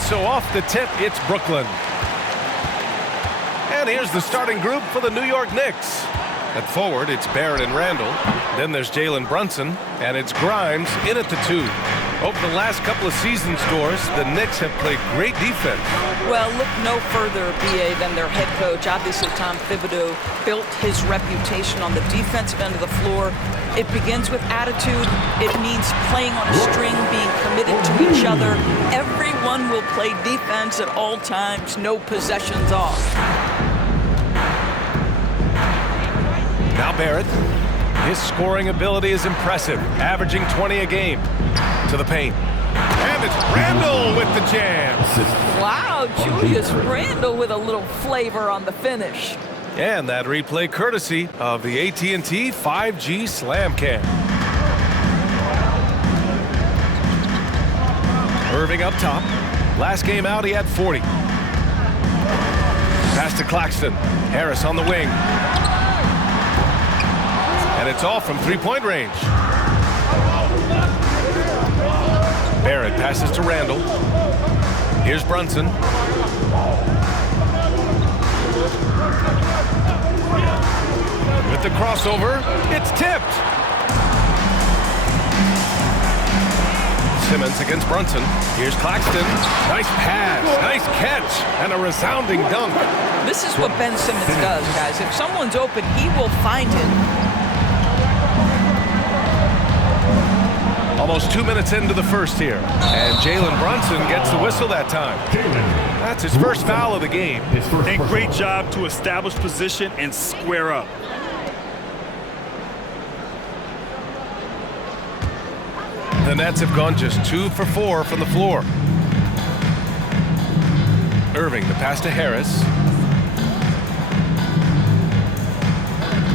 And so off the tip, it's Brooklyn. And here's the starting group for the New York Knicks. At forward, it's Barrett and Randle. Then there's Jalen Brunson, and it's Grimes in at the 2. Over the last couple of seasons, Doris, the Knicks have played great defense. Well, look no further, B.A., than their head coach. Obviously, Tom Thibodeau built his reputation on the defensive end of the floor. It begins with attitude. It means playing on a string, being committed to each other. Everyone will play defense at all times, no possessions off. Now Barrett. His scoring ability is impressive, averaging 20 a game. To the paint. And it's Randle with the jam. Wow, Julius Randle with a little flavor on the finish. And that replay courtesy of the AT&T 5G Slam Cam. Irving up top. Last game out, he had 40. Pass to Claxton. Harris on the wing. And it's all from three-point range. Barrett passes to Randle. Here's Brunson. With the crossover, it's tipped. Simmons against Brunson. Here's Claxton. Nice pass, nice catch, and a resounding dunk. This is what Ben Simmons does, guys. If someone's open, he will find it. Almost 2 minutes into the first here. And Jalen Brunson gets the whistle that time. That's his first foul of the game. And great job to establish position and square up. The Nets have gone just 2 for 4 from the floor. Irving, the pass to Harris.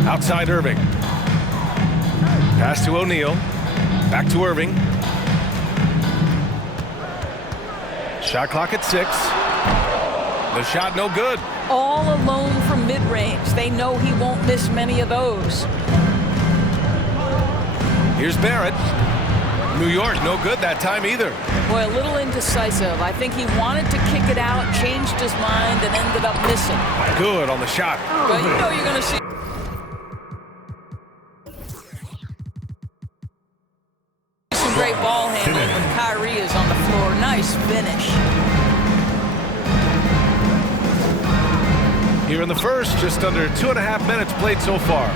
Outside Irving. Pass to O'Neal. Back to Irving. Shot clock at 6. The shot no good. All alone from mid-range. They know he won't miss many of those. Here's Barrett. New York no good that time either. Boy, a little indecisive. I think he wanted to kick it out, changed his mind, and ended up missing. Good on the shot. But you know you're going to see. Great ball handling when Kyrie is on the floor. Nice finish. Here in the first, just under 2.5 minutes played so far.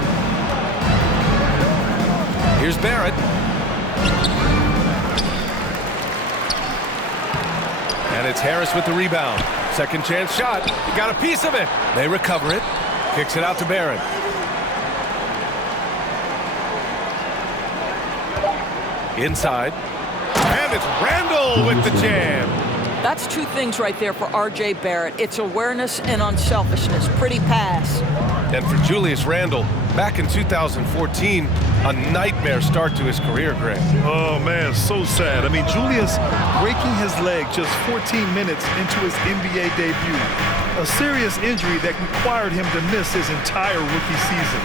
Here's Barrett. And it's Harris with the rebound. Second chance shot. He got a piece of it. They recover it. Kicks it out to Barrett. Inside. And it's Randle with the jam. That's two things right there for R.J. Barrett. It's awareness and unselfishness. Pretty pass. And for Julius Randle, back in 2014, a nightmare start to his career, Greg. Oh, man, so sad. I mean, Julius breaking his leg just 14 minutes into his NBA debut. A serious injury that required him to miss his entire rookie season.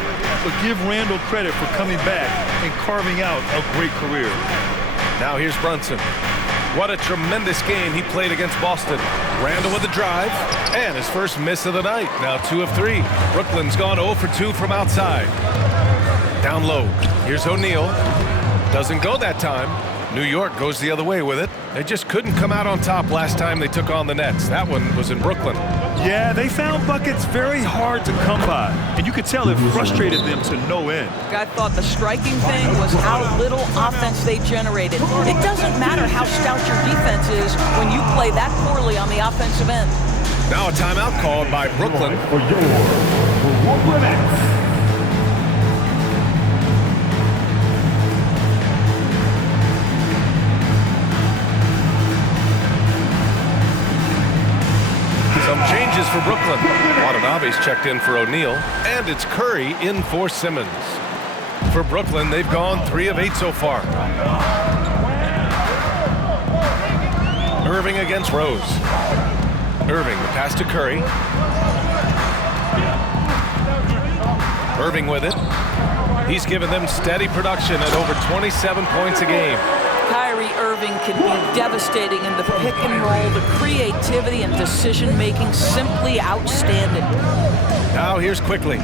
But give Randle credit for coming back and carving out a great career. Now here's Brunson. What a tremendous game he played against Boston. Randle with the drive, and his first miss of the night. Now 2 of 3. Brooklyn's gone 0 for 2 from outside. Down low. Here's O'Neal. Doesn't go that time. New York goes the other way with it. They just couldn't come out on top last time they took on the Nets. That one was in Brooklyn. Yeah, they found buckets very hard to come by. And you could tell it frustrated them to no end. I thought the striking thing was how little offense they generated. It doesn't matter how stout your defense is when you play that poorly on the offensive end. Now a timeout called by Brooklyn. For your Brooklyn Nets. Some changes for Brooklyn. Watanabe's checked in for O'Neal, and it's Curry in for Simmons. For Brooklyn, they've gone 3 of 8 so far. Irving against Rose. Irving, the pass to Curry. Irving with it. He's given them steady production at over 27 points a game. Kyrie Irving can be devastating in the pick and roll. The creativity and decision-making simply outstanding. Now here's Quickly.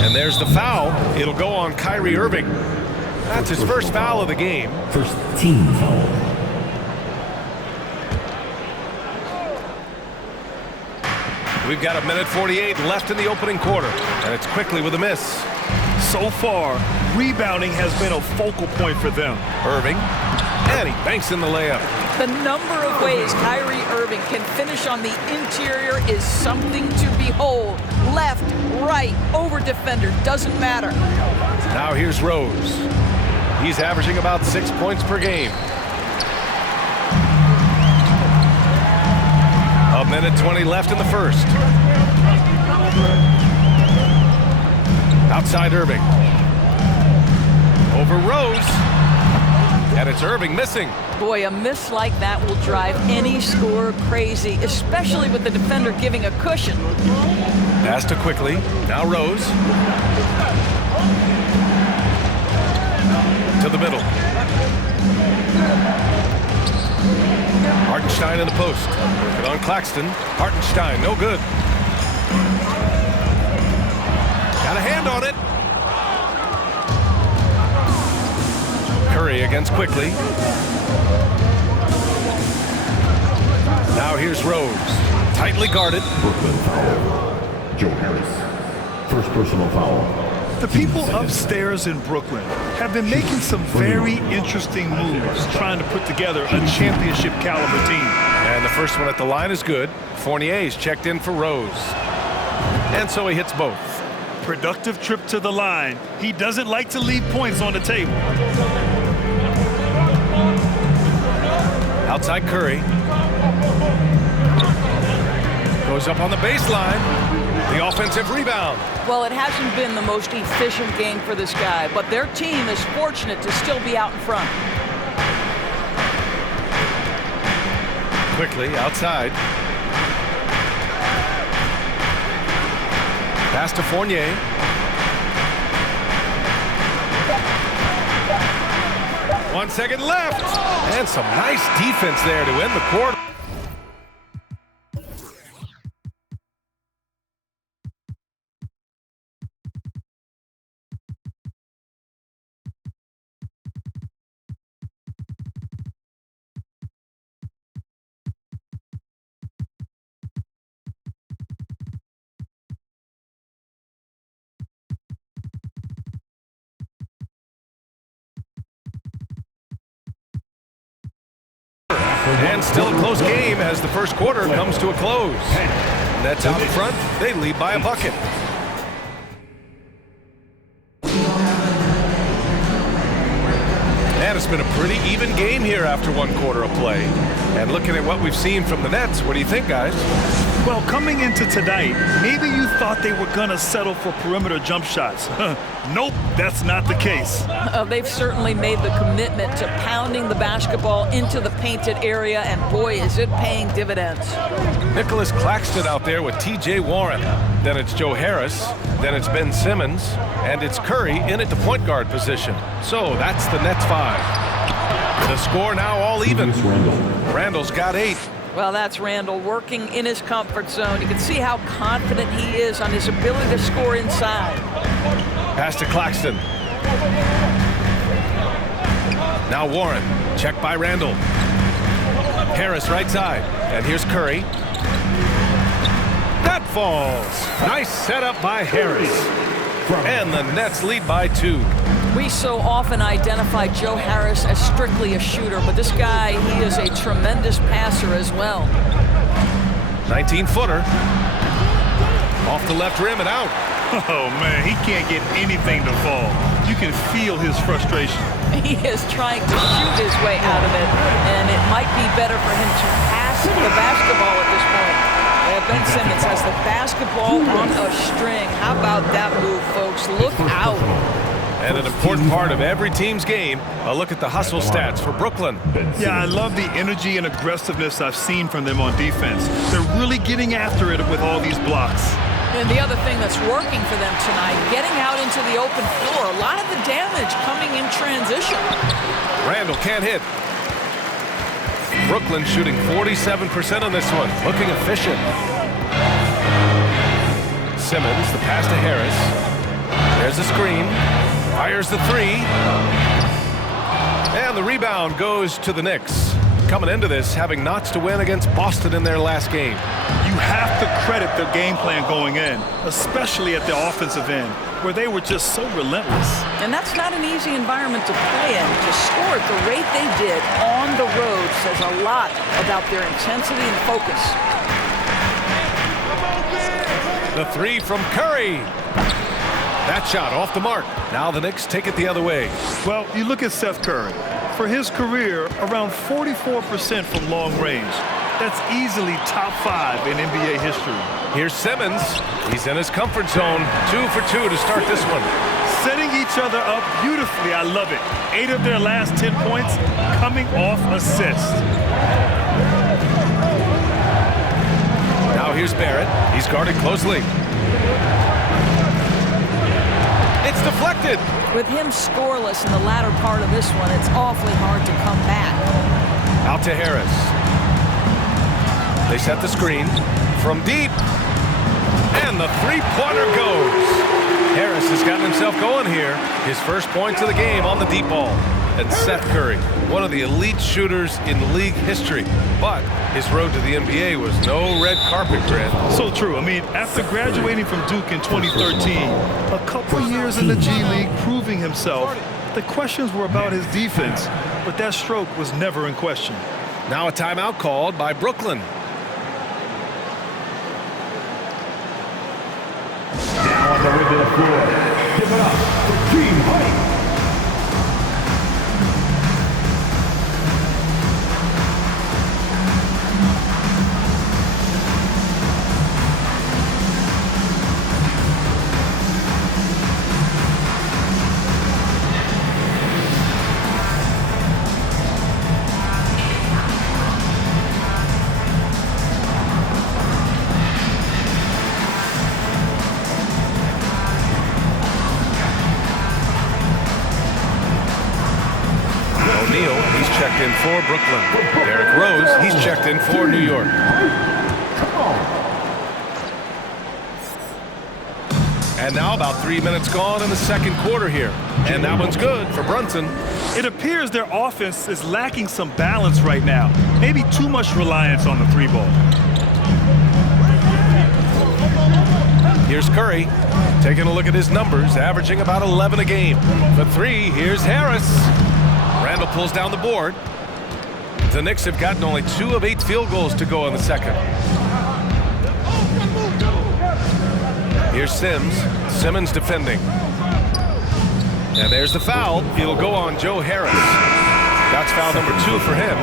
And there's the foul. It'll go on Kyrie Irving. That's his first foul of the game. First team foul. We've got 1:48 left in the opening quarter, and it's Quickly with a miss. So far, rebounding has been a focal point for them. Irving, and he banks in the layup. The number of ways Kyrie Irving can finish on the interior is something to behold. Left, right, over defender, doesn't matter. Now here's Rose. He's averaging about 6 points per game. 1:20 left in the first. Outside Irving. Over Rose. And it's Irving missing. Boy, a miss like that will drive any scorer crazy, especially with the defender giving a cushion. Pass to Quickly. Now Rose. To the middle. Hartenstein in the post. Working on Claxton. Hartenstein, no good. Got a hand on it. Curry against Quickly. Now here's Rose. Tightly guarded. Brooklyn foul. Joe Harris. First personal foul. The people upstairs in Brooklyn have been making some very interesting moves trying to put together a championship caliber team. And the first one at the line is good. Fournier's checked in for Rose. And so he hits both. Productive trip to the line. He doesn't like to leave points on the table. Outside Curry. Goes up on the baseline. The offensive rebound. Well, it hasn't been the most efficient game for this guy, but their team is fortunate to still be out in front. Quickly outside. Pass to Fournier. One second left. And some nice defense there to end the quarter. And still a close game as the first quarter comes to a close. Nets out in front. They lead by a bucket. And it's been a pretty even game here after one quarter of play. And looking at what we've seen from the Nets, what do you think, guys? Well, coming into tonight, maybe you thought they were going to settle for perimeter jump shots. Nope, that's not the case. They've certainly made the commitment to pounding the basketball into the painted area, and boy, is it paying dividends. Nicholas Claxton out there with T.J. Warren. Then it's Joe Harris. Then it's Ben Simmons. And it's Curry in at the point guard position. So that's the Nets 5. The score now all even. Randle's got 8. Well, that's Randle working in his comfort zone. You can see how confident he is on his ability to score inside. Pass to Claxton. Now Warren. Checked by Randle. Harris right side. And here's Curry. That falls. Nice setup by Harris. And the Nets lead by 2. We so often identify Joe Harris as strictly a shooter, but this guy, he is a tremendous passer as well. 19-footer. Off the left rim and out. Oh, man, he can't get anything to fall. You can feel his frustration. He is trying to shoot his way out of it, and it might be better for him to pass the basketball at this point. Ben Simmons has the basketball on a string. How about that move, folks? Look out. And an important part of every team's game, a look at the hustle stats for Brooklyn. Yeah, I love the energy and aggressiveness I've seen from them on defense. They're really getting after it with all these blocks. And the other thing that's working for them tonight, getting out into the open floor. A lot of the damage coming in transition. Randle can't hit. Brooklyn shooting 47% on this one. Looking efficient. Simmons, the pass to Harris. There's a screen. Fires the three. And the rebound goes to the Knicks. Coming into this, having knots to win against Boston in their last game. You have to credit their game plan going in, especially at the offensive end, where they were just so relentless. And that's not an easy environment to play in. To score at the rate they did on the road says a lot about their intensity and focus. The three from Curry. That shot off the mark. Now the Knicks take it the other way. Well, you look at Seth Curry. For his career, around 44% from long range. That's easily top 5 in NBA history. Here's Simmons. He's in his comfort zone. 2 for 2 to start this one. Setting each other up beautifully. I love it. 8 of their last 10 points coming off assists. Now here's Barrett. He's guarded closely. It's deflected. With him scoreless in the latter part of this one, it's awfully hard to come back. Out to Harris. They set the screen from deep. And the three-pointer goes. Harris has gotten himself going here. His first points of the game on the deep ball. And Seth Curry, one of the elite shooters in league history. But his road to the NBA was no red carpet, Grant. So true. I mean, after graduating from Duke in 2013, a couple years in the G League proving himself, the questions were about his defense, but that stroke was never in question. Now a timeout called by Brooklyn. Now on the way to the floor. Give it up for Team White. Checked in for Brooklyn. Derrick Rose, he's checked in for New York. And now about 3 minutes gone in the second quarter here. And that one's good for Brunson. It appears their offense is lacking some balance right now. Maybe too much reliance on the three ball. Here's Curry, taking a look at his numbers, averaging about 11 a game. For three, here's Harris. Randle pulls down the board. The Knicks have gotten only 2 of 8 field goals to go in the second. Here's Simmons defending. And there's the foul. It'll go on Joe Harris. That's foul number 2 for him.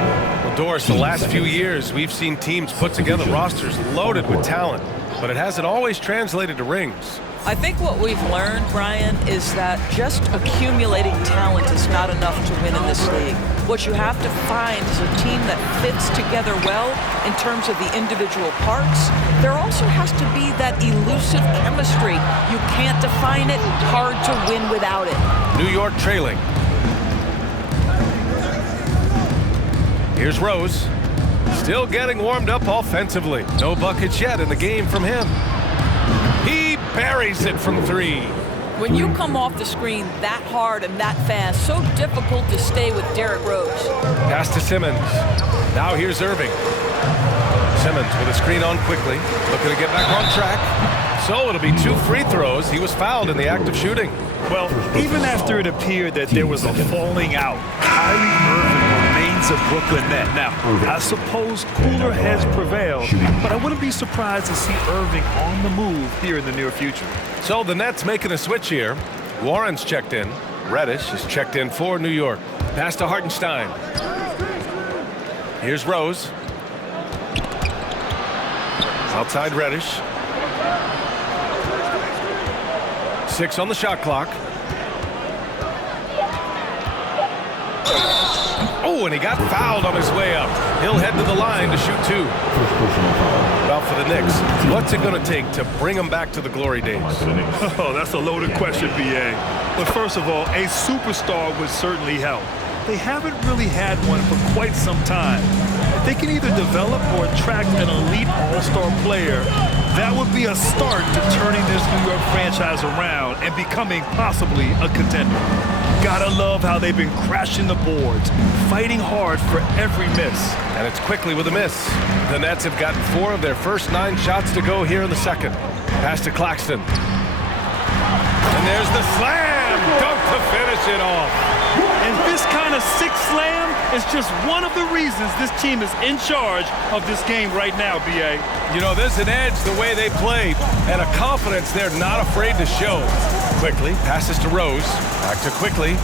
Well, Doris, the last few years, we've seen teams put together rosters loaded with talent, but it hasn't always translated to rings. I think what we've learned, Brian, is that just accumulating talent is not enough to win in this league. What you have to find is a team that fits together well in terms of the individual parts. There also has to be that elusive chemistry. You can't define it, hard to win without it. New York trailing. Here's Rose. Still getting warmed up offensively. No buckets yet in the game from him. He buries it from 3. When you come off the screen that hard and that fast, so difficult to stay with Derrick Rose. Pass to Simmons. Now here's Irving. Simmons with a screen on quickly, looking to get back on track. So it'll be 2 free throws. He was fouled in the act of shooting. Well, even after it appeared that there was a falling out, Kyrie Irving remains a Brooklyn net. Now, I suppose cooler heads prevail, but I wouldn't be surprised to see Irving on the move here in the near future. So the Nets making a switch here. Warren's checked in. Reddish is checked in for New York. Pass to Hartenstein. Here's Rose. Outside Reddish. 6 on the shot clock. Oh, and he got fouled on his way up. He'll head to the line to shoot 2. First personal foul. Well, for the Knicks, what's it going to take to bring them back to the glory days? Oh, that's a loaded question, B.A. But first of all, a superstar would certainly help. They haven't really had one for quite some time. If they can either develop or attract an elite all-star player, that would be a start to turning this New York franchise around and becoming possibly a contender. Gotta love how they've been crashing the boards, fighting hard for every miss. And it's quickly with a miss. The Nets have gotten 4 of their first 9 shots to go here in the second. Pass to Claxton. And there's the slam! Dunk to finish it off. And this kind of sick slam is just one of the reasons this team is in charge of this game right now, B.A. You know, there's an edge the way they play and a confidence they're not afraid to show. Quickly, passes to Rose. Back to Quickly.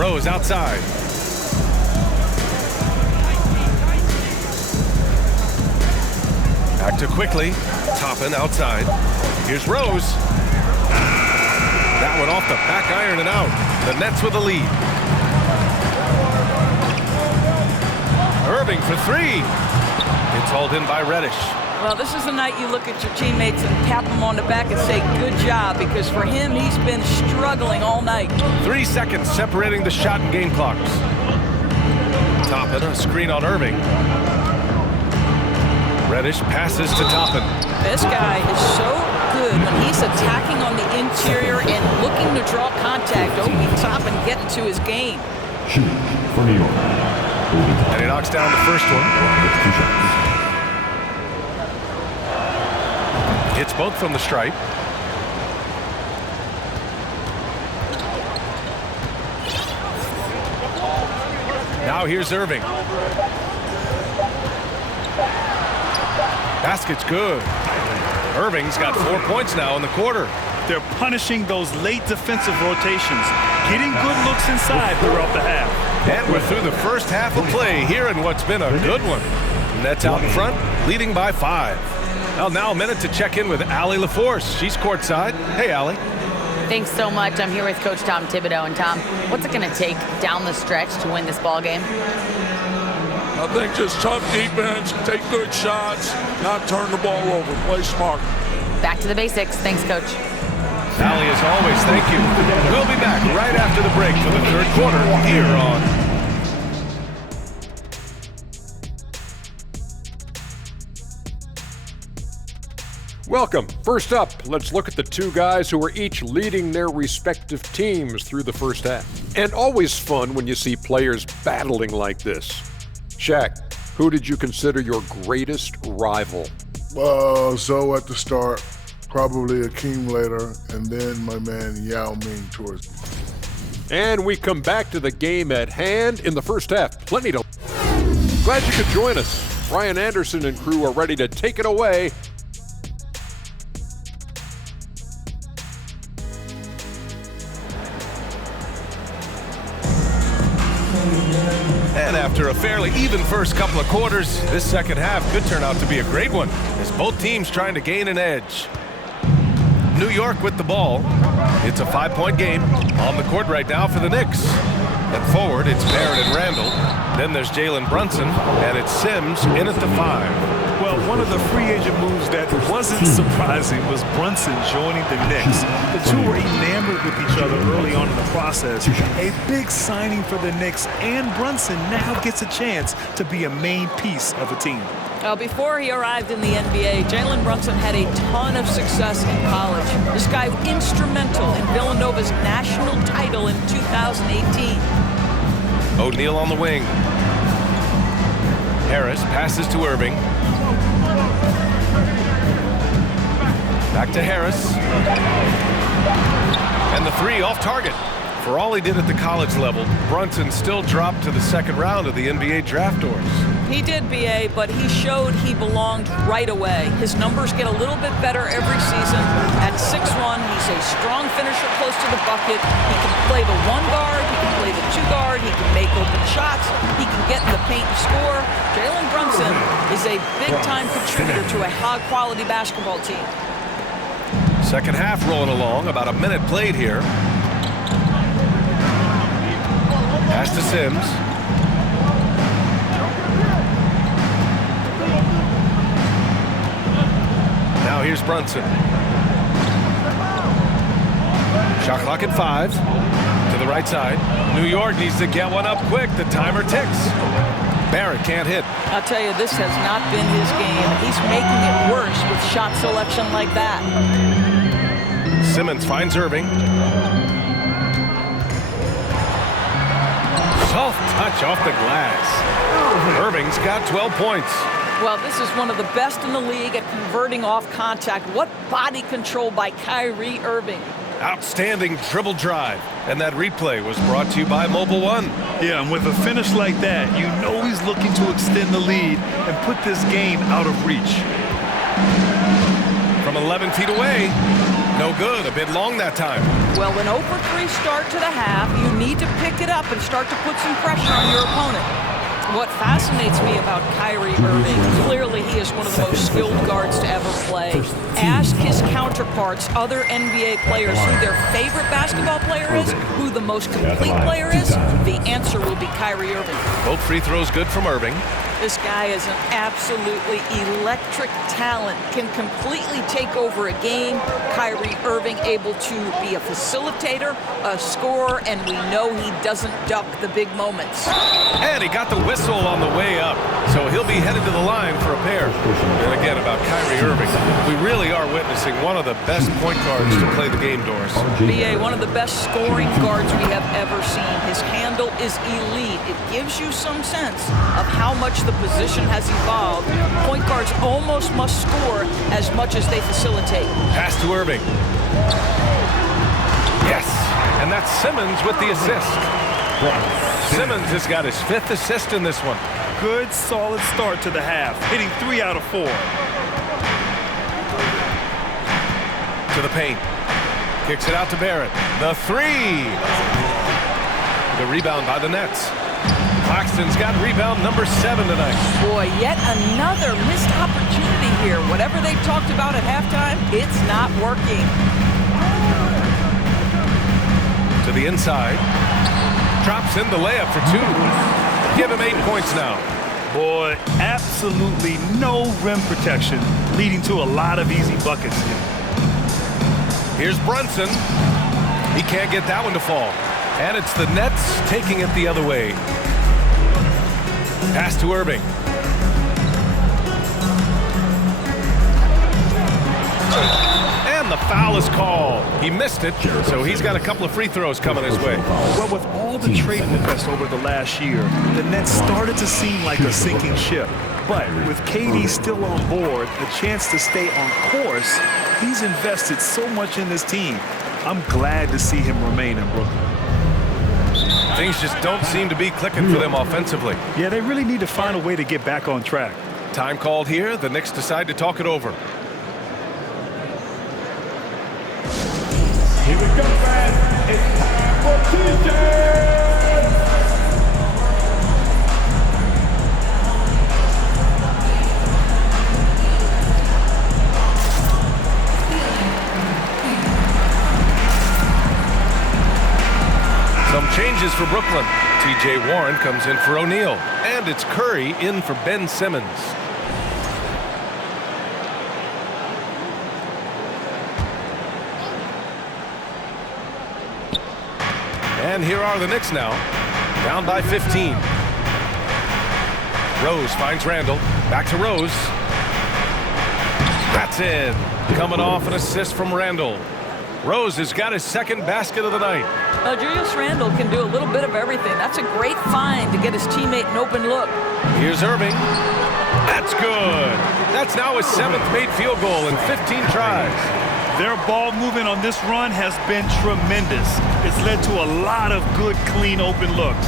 Rose outside. Back to Quickly. Toppin outside. Here's Rose. That one off the back iron and out. The Nets with the lead. Irving for 3. It's hauled in by Reddish. Well, this is the night you look at your teammates and tap them on the back and say, good job, because for him, he's been struggling all night. 3 seconds separating the shot and game clocks. Toppin, a screen on Irving. Reddish passes to Toppin. This guy is so good when he's attacking on the interior and looking to draw contact. Obi Toppin getting to his game. Shoot for New York. And he knocks down the first one. With 2 shots. Hits both from the stripe. Now here's Irving. Basket's good. Irving's got 4 points now in the quarter. They're punishing those late defensive rotations, getting good looks inside throughout the half. And we're through the first half of play here in what's been a good one. Nets out in front, leading by 5. Well, now a minute to check in with Allie LaForce. She's courtside. Hey, Allie. Thanks so much. I'm here with Coach Tom Thibodeau. And Tom, what's it going to take down the stretch to win this ball game? I think just tough defense, take good shots, not turn the ball over, play smart. Back to the basics. Thanks, Coach. Allie, as always, thank you. We'll be back right after the break for the third quarter here on Welcome. First up, let's look at the 2 guys who are each leading their respective teams through the first half. And always fun when you see players battling like this. Shaq, who did you consider your greatest rival? Zoe at the start, probably Akeem later, and then my man Yao Ming towards me. And we come back to the game at hand in the first half. Plenty to... Glad you could join us. Brian Anderson and crew are ready to take it away. And after a fairly even first couple of quarters, this second half could turn out to be a great one as both teams trying to gain an edge. New York with the ball. It's a 5-point game on the court right now for the Knicks. And forward, it's Barrett and Randle. Then there's Jalen Brunson, and it's Sims in at the 5. Well, one of the free agent moves that wasn't surprising was Brunson joining the Knicks. The two were enamored with each other early on in the process. A big signing for the Knicks, and Brunson now gets a chance to be a main piece of a team. Before he arrived in the NBA, Jalen Brunson had a ton of success in college. This guy instrumental in Villanova's national title in 2018. O'Neal on the wing. Harris passes to Irving. Back to Harris. And the 3 off target. For all he did at the college level, Brunson still dropped to the second round of the NBA draft doors. He did, B.A., but he showed he belonged right away. His numbers get a little bit better every season. At 6'1", he's a strong finisher close to the bucket. He can play the 1 guard, he can play the 2 guard, he can make open shots, he can get in the paint and score. Jalen Brunson is a big-time contributor to a high-quality basketball team. Second half rolling along, about a minute played here. Pass to Sims. Now here's Brunson. Shot clock at 5. To the right side. New York needs to get one up quick. The timer ticks. Barrett can't hit. I'll tell you, this has not been his game. He's making it worse with shot selection like that. Simmons finds Irving. Soft touch off the glass. Irving's got 12 points. Well, this is one of the best in the league at converting off contact. What body control by Kyrie Irving. Outstanding dribble drive. And that replay was brought to you by Mobile One. Yeah, and with a finish like that, you know he's looking to extend the lead and put this game out of reach. From 11 feet away. No good. A bit long that time. Well, an 0 for 3 start to the half, you need to pick it up and start to put some pressure on your opponent. What fascinates me about Kyrie Irving, clearly he is one of the most skilled guards to ever play. Ask his counterparts, other NBA players, who their favorite basketball player is, who the most complete player is. The answer will be Kyrie Irving. Both free throws good from Irving. This guy is an absolutely electric talent, can completely take over a game. Kyrie Irving able to be a facilitator, a scorer, and we know he doesn't duck the big moments. And he got the whistle on the way up, so he'll be headed to the line for a pair. And again, about Kyrie Irving, we really are witnessing one of the best point guards to play the game, Doris. BA, one of the best scoring guards we have ever seen. His handle is elite. It gives you some sense of how much the position has evolved. Point guards almost must score as much as they facilitate. Pass to Irving. Yes, and that's Simmons with the assist. Simmons has got his 5th assist in this one. Good, solid start to the half, hitting 3 out of 4. To the paint. Kicks it out to Barrett. The 3. The rebound by the Nets. Claxton's got rebound number 7 tonight. Boy, yet another missed opportunity here. Whatever they talked about at halftime, it's not working. To the inside. Drops in the layup for 2. Give him 8 points now. Boy, absolutely no rim protection, leading to a lot of easy buckets. Here's Brunson. He can't get that one to fall. And it's the Nets taking it the other way. Pass to Irving. And the foul is called. He missed it, so he's got a couple of free throws coming his way. Well, with all the trading invest over the last year, the Nets started to seem like a sinking ship. But with KD still on board, a chance to stay on course, he's invested so much in this team. I'm glad to see him remain in Brooklyn. Things just don't seem to be clicking for them offensively. Yeah, they really need to find a way to get back on track. Time called here. The Knicks decide to talk it over. Here we go, fans. It's time for TJ. Some changes for Brooklyn. TJ Warren comes in for O'Neal. And it's Curry in for Ben Simmons. And here are the Knicks now. Down by 15. Rose finds Randle. Back to Rose. That's in. Coming off an assist from Randle. Rose has got his 2nd basket of the night. Julius Randle can do a little bit of everything. That's a great find to get his teammate an open look. Here's Irving. That's good. That's now his 7th made field goal in 15 tries. Their ball movement on this run has been tremendous. It's led to a lot of good, clean, open looks.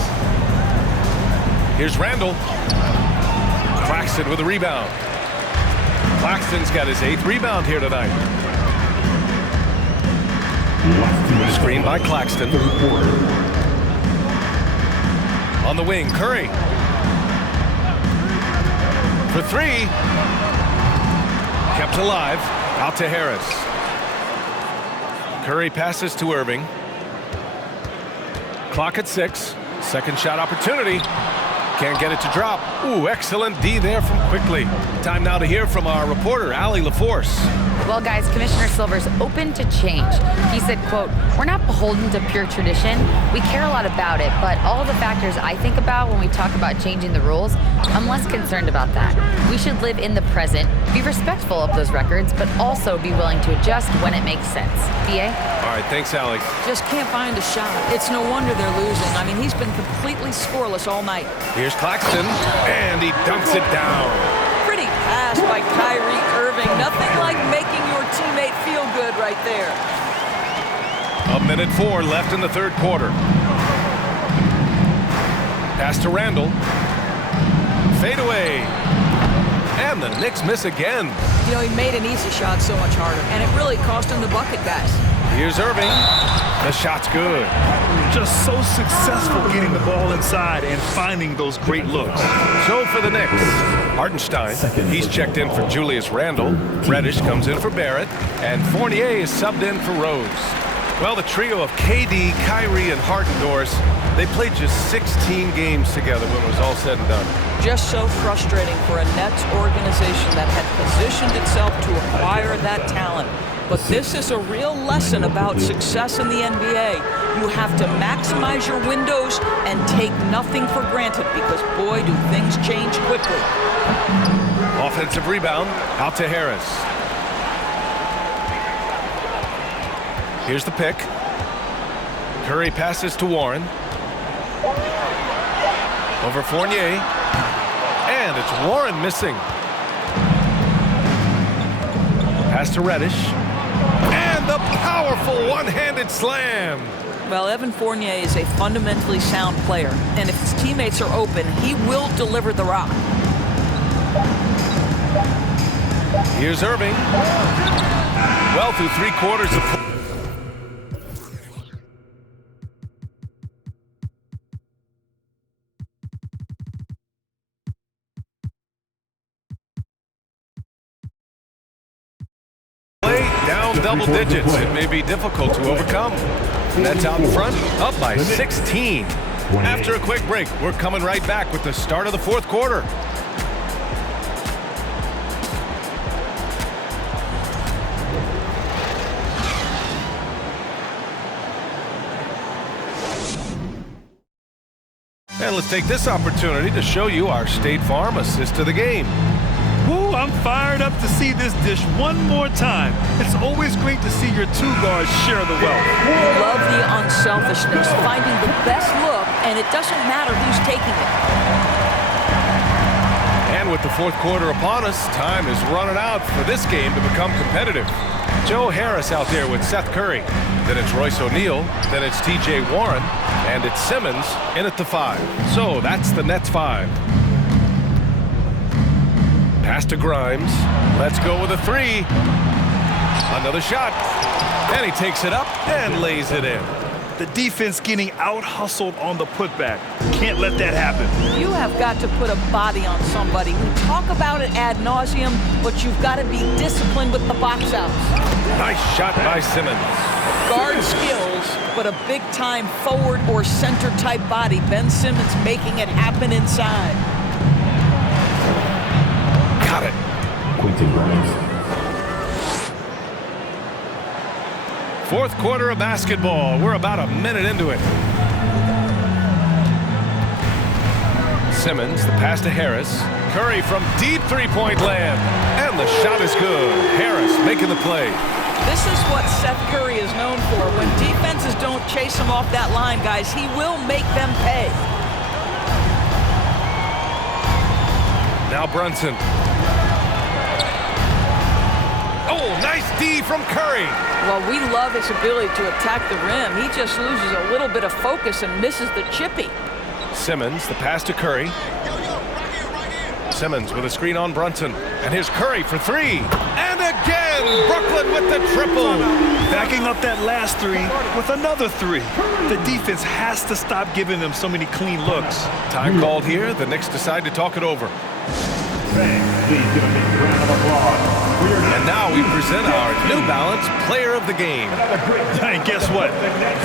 Here's Randle. Claxton with a rebound. Claxton's got his 8th rebound here tonight. Screen by Claxton. On the wing, Curry. For 3. Kept alive. Out to Harris. Curry passes to Irving. Clock at 6. Second shot opportunity. Can't get it to drop. Ooh, excellent D there from Quickly. Time now to hear from our reporter, Allie LaForce. Well, guys, Commissioner Silver's open to change. He said, quote, "We're not beholden to pure tradition. We care a lot about it, but all of the factors I think about when we talk about changing the rules, I'm less concerned about that. We should live in the present, be respectful of those records, but also be willing to adjust when it makes sense." BA? All right, thanks, Allie. Just can't find a shot. It's no wonder they're losing. I mean, he's been completely scoreless all night. Here's Claxton, and he dunks it down. Pretty pass by Kyrie Irving. Nothing like making your teammate feel good right there. 1:04 left in the third quarter. Pass to Randle. Fade away. And the Knicks miss again. You know, he made an easy shot so much harder, and it really cost him the bucket, guys. Here's Irving. The shot's good. Just so successful getting the ball inside and finding those great looks. So for the Knicks, Hartenstein, he's checked in for Julius Randle. Reddish comes in for Barrett, and Fournier is subbed in for Rose. Well, the trio of KD, Kyrie, and Hartendorf, they played just 16 games together when it was all said and done. Just so frustrating for a Nets organization that had positioned itself to acquire that talent. But this is a real lesson about success in the NBA. You have to maximize your windows and take nothing for granted because, boy, do things change quickly. Offensive rebound, out to Harris. Here's the pick. Curry passes to Warren. Over Fournier. And it's Warren missing. Pass to Reddish. And the powerful one-handed slam. Well, Evan Fournier is a fundamentally sound player, and if his teammates are open, he will deliver the rock. Here's Irving. Well, through 3 quarters of down double digits. It may be difficult to overcome. Nets out in front, up by 16. After a quick break, we're coming right back with the start of the fourth quarter. And let's take this opportunity to show you our State Farm assist to the game. Woo, I'm fired up to see this dish one more time. It's always great to see your two guards share the wealth. Love the unselfishness, finding the best look, and it doesn't matter who's taking it. And with the fourth quarter upon us, time is running out for this game to become competitive. Joe Harris out there with Seth Curry. Then it's Royce O'Neal. Then it's T.J. Warren. And it's Simmons in at the 5. So that's the Nets 5. Pass to Grimes. Let's go with a 3. Another shot. And he takes it up and lays it in. The defense getting out-hustled on the putback. Can't let that happen. You have got to put a body on somebody. We talk about it ad nauseum, but you've got to be disciplined with the box outs. Nice shot by Simmons. Guard skills, but a big-time forward or center-type body. Ben Simmons making it happen inside. Got it. Quentin Grimes. Fourth quarter of basketball. We're about a minute into it. Simmons, the pass to Harris. Curry from deep three-point land. And the shot is good. Harris making the play. This is what Seth Curry is known for. When defenses don't chase him off that line, guys, he will make them pay. Now Brunson. Oh, nice D from Curry. Well, we love his ability to attack the rim. He just loses a little bit of focus and misses the chippy. Simmons, the pass to Curry. Simmons with a screen on Brunson. And here's Curry for 3. And again, Brooklyn with the triple. Backing up that last 3 with another 3. The defense has to stop giving them so many clean looks. Time called here. The Knicks decide to talk it over. And now we present our New Balance Player of the Game. And guess what?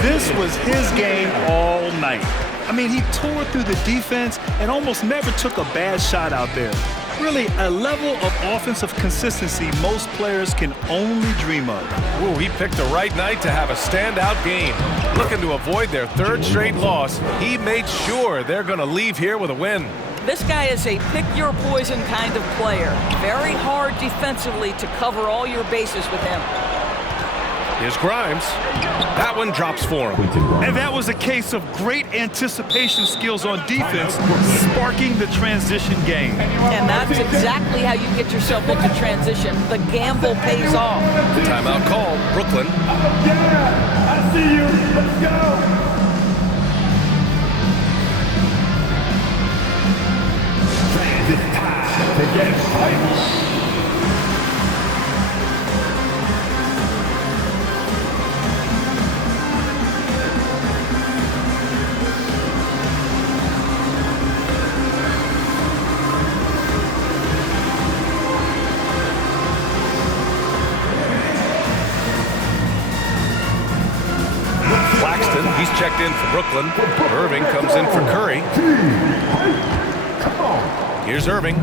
This was his game all night. I mean, he tore through the defense and almost never took a bad shot out there. Really, a level of offensive consistency most players can only dream of. Ooh, he picked the right night to have a standout game. Looking to avoid their third straight loss, he made sure they're going to leave here with a win. This guy is a pick-your-poison kind of player. Very hard defensively to cover all your bases with him. Here's Grimes. That one drops for him. And that was a case of great anticipation skills on defense, sparking the transition game. And that's exactly how you get yourself into transition. The gamble pays off. Timeout call, Brooklyn. I see you. Let's go. To get fight. Claxton, he's checked in for Brooklyn. Irving comes in for Curry. Here's Irving.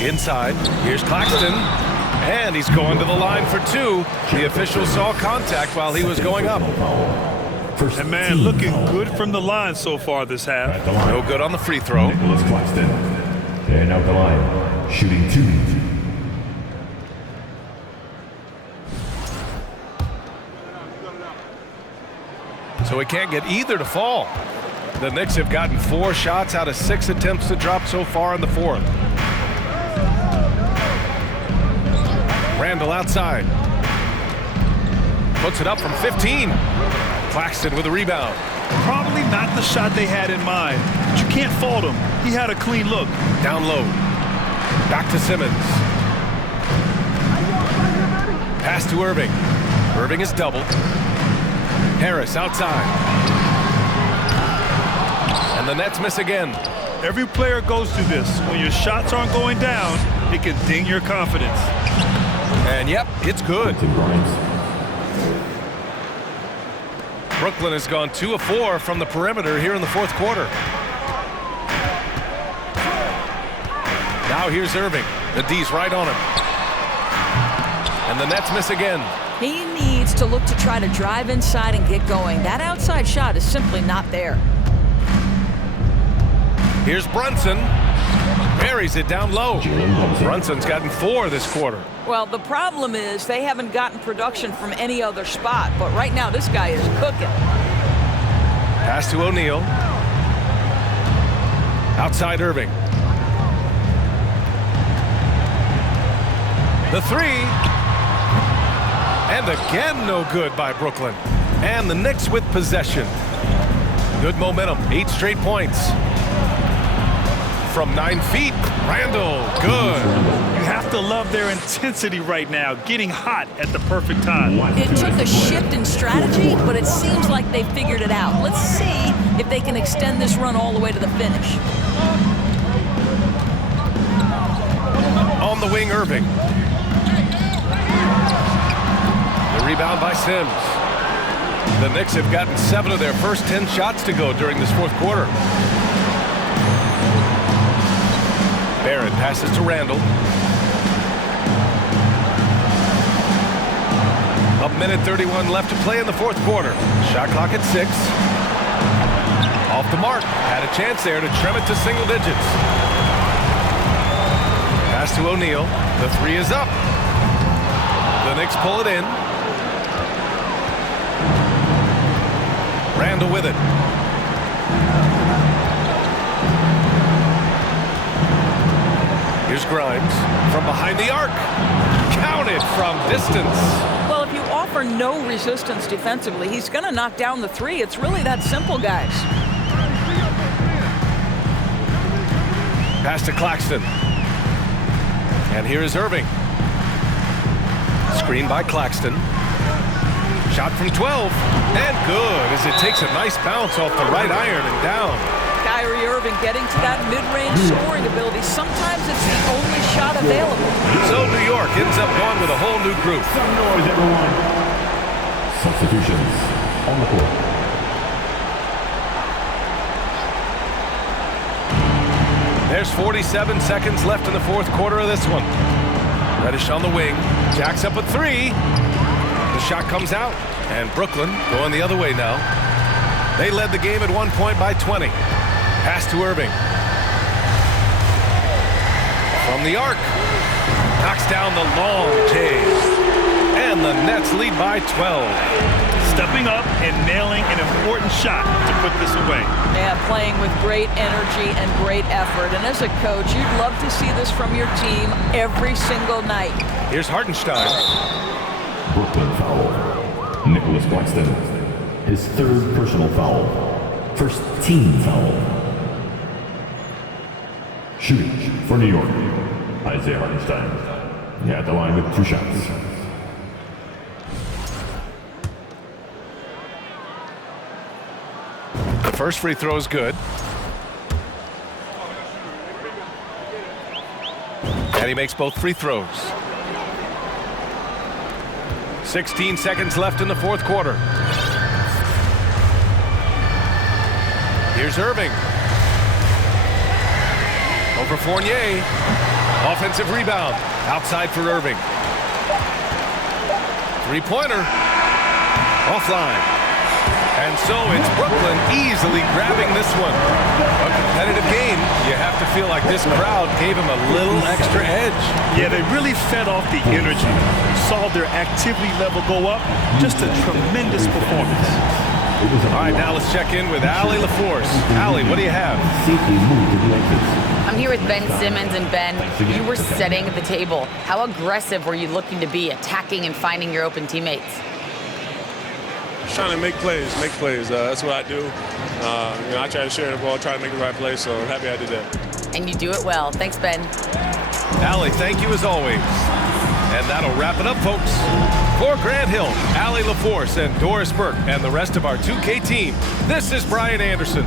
Inside, here's Claxton. And he's going to the line for two. The official saw contact while he was going up. And man, looking good from the line so far this half. No good on the free throw. Nicholas Claxton. And out the line, shooting 2. So he can't get either to fall. The Knicks have gotten 4 shots out of 6 attempts to drop so far in the fourth. Randle outside. Puts it up from 15. Claxton with a rebound. Probably not the shot they had in mind, but you can't fault him. He had a clean look. Down low. Back to Simmons. Pass to Irving. Irving is doubled. Harris outside. And the Nets miss again. Every player goes through this. When your shots aren't going down, it can ding your confidence. And yep, it's good. Brooklyn has gone 2 of 4 from the perimeter here in the fourth quarter. Now here's Irving. The D's right on him. And the Nets miss again. He needs to look to try to drive inside and get going. That outside shot is simply not there. Here's Brunson. Buries it down low. Brunson's gotten 4 this quarter. Well, the problem is they haven't gotten production from any other spot, but right now this guy is cooking. Pass to O'Neal. Outside Irving. The 3. And again, no good by Brooklyn. And the Knicks with possession. Good momentum, 8 straight points. From 9 feet, Randle, good. You have to love their intensity right now, getting hot at the perfect time. It took a shift in strategy, but it seems like they figured it out. Let's see if they can extend this run all the way to the finish. On the wing, Irving. The rebound by Sims. The Knicks have gotten 7 of their first 10 shots to go during this fourth quarter. Barrett passes to Randle. A minute 31 left to play in the fourth quarter. Shot clock at 6. Off the mark. Had a chance there to trim it to single digits. Pass to O'Neal. The 3 is up. The Knicks pull it in. Randle with it. Here's Grimes from behind the arc. Counted from distance. Well, if you offer no resistance defensively, he's going to knock down the 3. It's really that simple, guys. Pass to Claxton. And here is Irving. Screen by Claxton. Shot from 12. And good as it takes a nice bounce off the right iron and down. Kyrie Irving getting to that mid-range scoring ability. Sometimes it's the only shot available. So New York ends up going with a whole new group. Noise, everyone. Substitutions on the court. There's 47 seconds left in the fourth quarter of this one. Reddish on the wing. Jacks up a three. The shot comes out. And Brooklyn going the other way now. They led the game at one point by 20. Pass to Irving. From the arc. Knocks down the long J. And the Nets lead by 12. Stepping up and nailing an important shot to put this away. Yeah, playing with great energy and great effort. And as a coach, you'd love to see this from your team every single night. Here's Hartenstein. Brooklyn foul. Nicholas Claxton. His third personal foul. First team foul. Shooting for New York. Isaiah Hartenstein. At the line with 2 shots. The first free throw is good. And he makes both free throws. 16 seconds left in the fourth quarter. Here's Irving. Over Fournier. Offensive rebound. Outside for Irving. Three-pointer. Offline. And so it's Brooklyn easily grabbing this one. A competitive game. You have to feel like this crowd gave him a little extra edge. Yeah, they really fed off the energy. Saw their activity level go up. Just a tremendous performance. All right, now let's check in with Allie LaForce. Allie, what do you have? I'm here with Ben Simmons, and Ben, you were setting the table. How aggressive were you looking to be, attacking and finding your open teammates? Just trying to make plays. That's what I do. I try to share the ball, try to make the right play, so I'm happy I did that. And you do it well. Thanks, Ben. Allie, thank you as always. And that'll wrap it up, folks. For Grant Hill, Allie LaForce, and Doris Burke, and the rest of our 2K team, this is Brian Anderson.